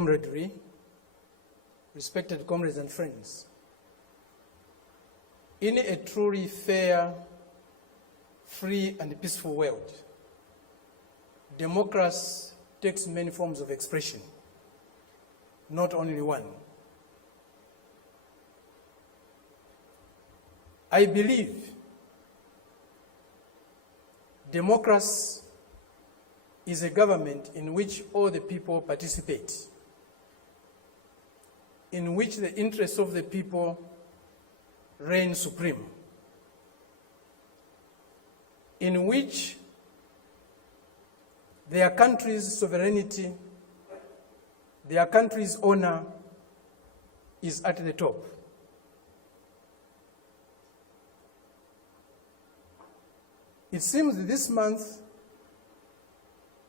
comradely, respected comrades and friends, in a truly fair, free and peaceful world, democracy takes many forms of expression, not only one. I believe democracy is a government in which all the people participate, in which the interests of the people reign supreme, in which their country's sovereignty, their country's honor is at the top. It seems that this month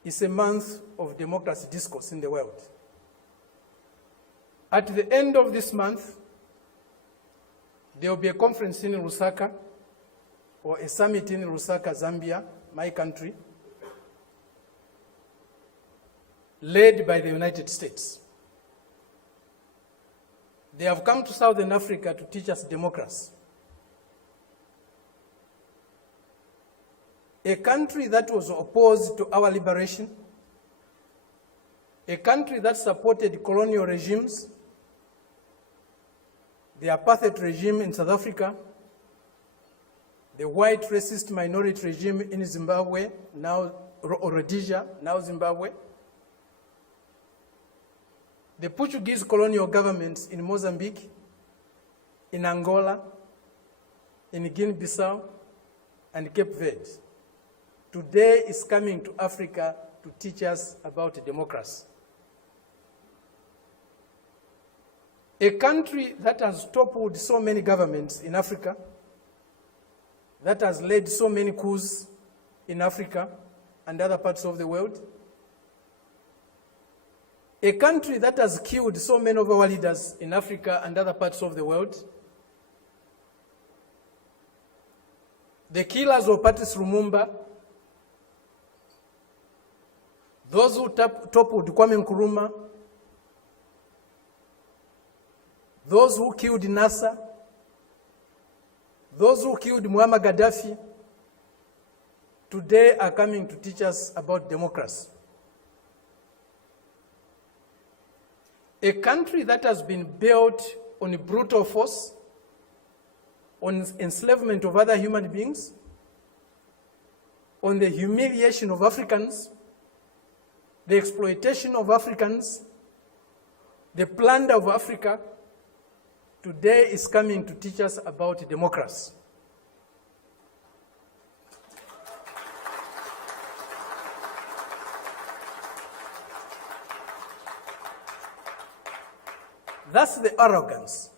is a month of democracy discourse in the world. At the end of this month, there will be a conference in Lusaka, or a summit in Lusaka, Zambia, my country, led by the United States. They have come to Southern Africa to teach us democracy. A country that was opposed to our liberation, a country that supported colonial regimes, the apartheid regime in South Africa, the white racist minority regime in Zimbabwe, now Rhodesia, now Zimbabwe, the Portuguese colonial governments in Mozambique, in Angola, in Guinea-Bissau, and Cape Verde, today is coming to Africa to teach us about democracy. A country that has toppled so many governments in Africa, that has led so many coups in Africa and other parts of the world, a country that has killed so many of our leaders in Africa and other parts of the world, the killers of Patrice Lumumba, those who toppled Kwame Nkrumah, those who killed Nasser, those who killed Muammar Gaddafi, today are coming to teach us about democracy. A country that has been built on brutal force, on enslavement of other human beings, on the humiliation of Africans, the exploitation of Africans, the plunder of Africa, today is coming to teach us about democracy. That's the arrogance,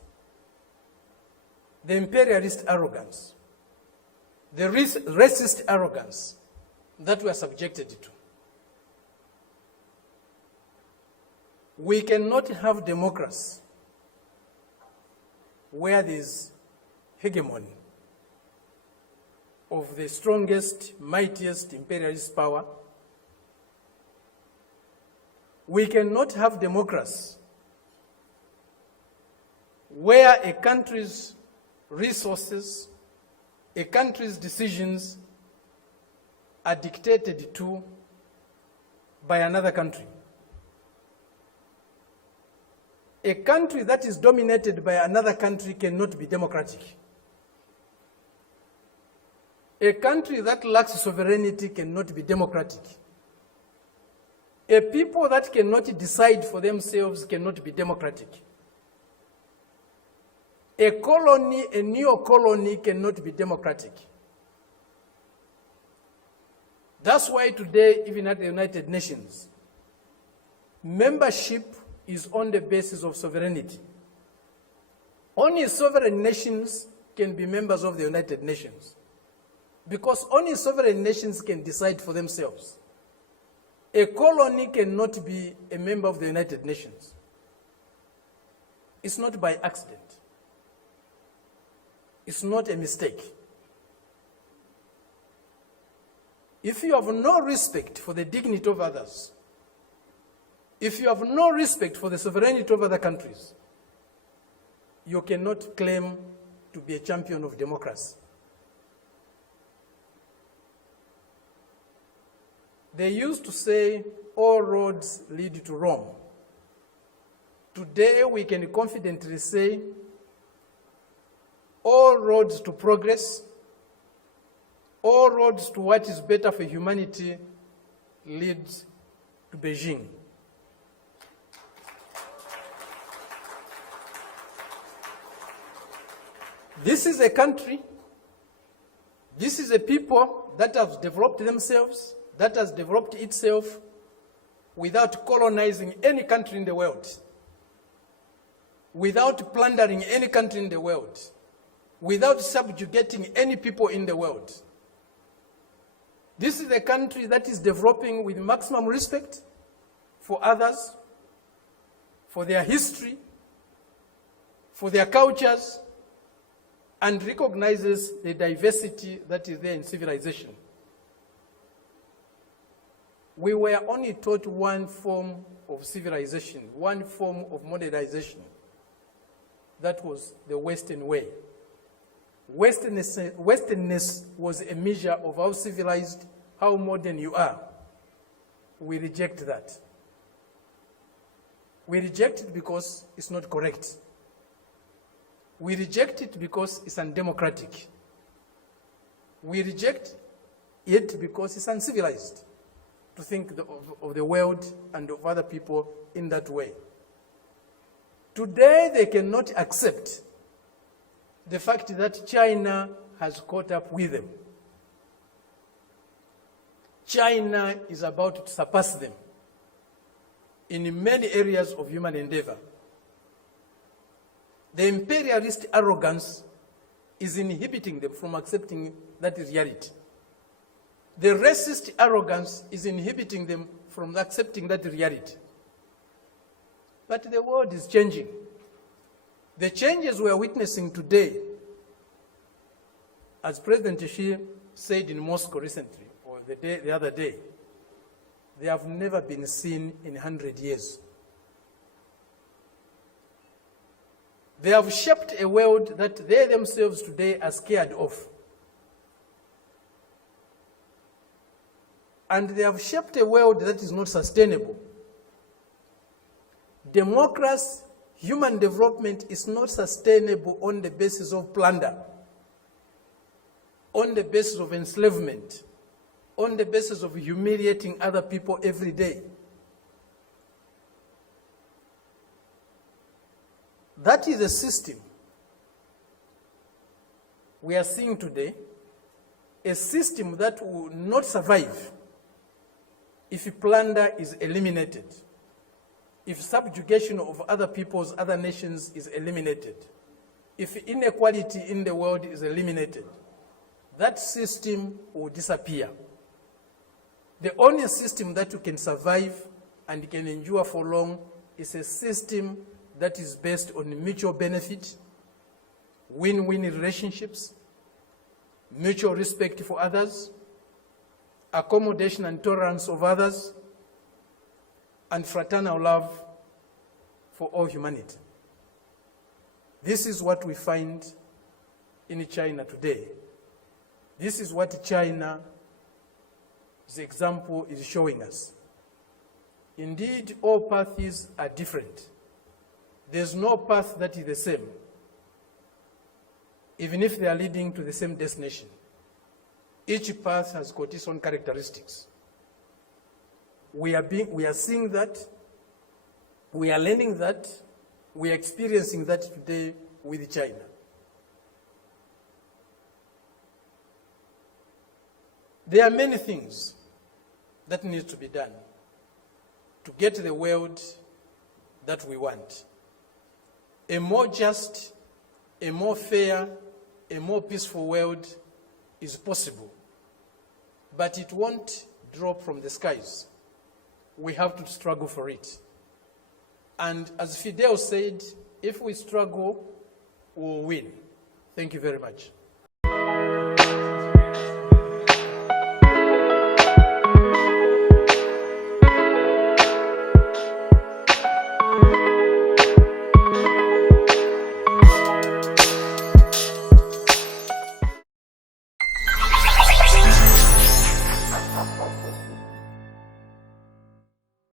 the imperialist arrogance, the racist arrogance that we are subjected to. We cannot have democracy where there is hegemony of the strongest, mightiest imperialist power. We cannot have democracy where a country's resources, a country's decisions are dictated to by another country. A country that is dominated by another country cannot be democratic. A country that lacks sovereignty cannot be democratic. A people that cannot decide for themselves cannot be democratic. A colony, a neo-colony cannot be democratic. That's why today, even at the United Nations, membership is on the basis of sovereignty. Only sovereign nations can be members of the United Nations, because only sovereign nations can decide for themselves. A colony cannot be a member of the United Nations. It's not by accident. It's not a mistake. If you have no respect for the dignity of others, If you have no respect for the sovereignty of other countries, you cannot claim to be a champion of democracy. They used to say, all roads lead to Rome. Today, we can confidently say, all roads to progress, all roads to what is better for humanity lead to Beijing. This is a country, this is a people that have developed themselves, that has developed itself without colonizing any country in the world, without plundering any country in the world, without subjugating any people in the world. This is a country that is developing with maximum respect for others, for their history, for their cultures, and recognizes the diversity that is there in civilization. We were only taught one form of civilization, one form of modernization. That was the Western way. Westernness was a measure of how civilized, how modern you are. We reject that. We reject it because it's not correct. We reject it because it's undemocratic. We reject it because it's uncivilized to think of the world and of other people in that way. Today, they cannot accept the fact that China has caught up with them. China is about to surpass them in many areas of human endeavor. The imperialist arrogance is inhibiting them from accepting that reality. The racist arrogance is inhibiting them from accepting that reality. But the world is changing. The changes we are witnessing today, as President Xi said in Moscow recently, or the other day, they have never been seen in 100 years. They have shaped a world that they themselves today are scared of. And they have shaped a world that is not sustainable. Democracy, human development is not sustainable on the basis of plunder, on the basis of enslavement, on the basis of humiliating other people every day. That is a system we are seeing today, a system that will not survive if plunder is eliminated, if subjugation of other peoples, other nations is eliminated, if inequality in the world is eliminated. That system will disappear. The only system that you can survive and can endure for long is a system that is based on mutual benefit, win-win relationships, mutual respect for others, accommodation and tolerance of others, and fraternal love for all humanity. This is what we find in China today. This is what China's example is showing us. Indeed, all paths are different. There's no path that is the same, even if they are leading to the same destination. Each path has got its own characteristics. We are seeing that, we are learning that, we are experiencing that today with China. There are many things that need to be done to get the world that we want. A more just, a more fair, a more peaceful world is possible, but it won't drop from the skies. We have to struggle for it. And as Fidel said, if we struggle, we'll win. Thank you very much.